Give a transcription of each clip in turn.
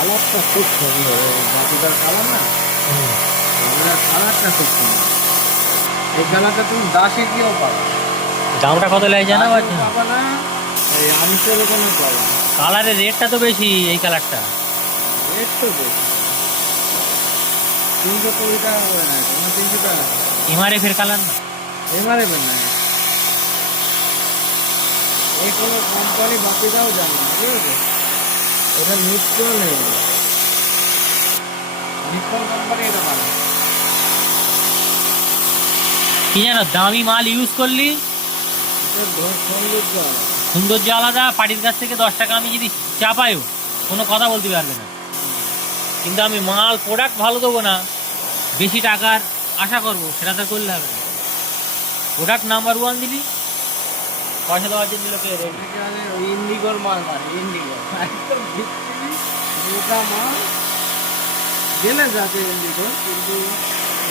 কালারটা খুব সুন্দর, এই বাতিটার কালার না, কালারটা খুব সুন্দর। এই কালারটা তুমি দাসে গিয়েও পাবা। দামটা কত লাগে জানা আছে? পাবা না, এই আমিষের ওখানে পাবা। কালারের রেটটা তো বেশি এই কালারটা। রেট তো বেশি, 320 টাকা করে নেয়, তোমার 300 টাকা। এমআরএফ এর কালার না? এমআরএফ না, এই কোনো কোম্পানি বাকিটাও জানে না, ঠিক আছে? এটা নিউট্রাল নেই, নিউট্রাল কোম্পানি এটা মানে। কি জানো, দামি মাল ইউজ করলি এটা সৌন্দর্য আলাদা। সৌন্দর্য আলাদা। পার্টির কাছ থেকে 10 টাকা আমি যদি চাপাইও কোনো কথা বলতে পারবে না, কিন্তু আমি মাল প্রোডাক্ট ভালো দেবো না, বেশি টাকার আশা করবো, সেটা তো করলে হবে না। প্রোডাক্ট নাম্বার 1 দিলি, পয়সা দেওয়ার জন্য লোকে রেডি। এখানে ওই ইন্ডিগোর মাল মানে, ইন্ডিগো একদম ভিত্তি মোটা মাল, গেলে যাতে ইন্ডিগোর, কিন্তু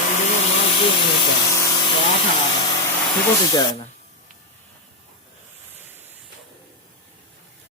ইন্ডিগোর মাল কি মোটা, আঠা শুকোতে চায় না।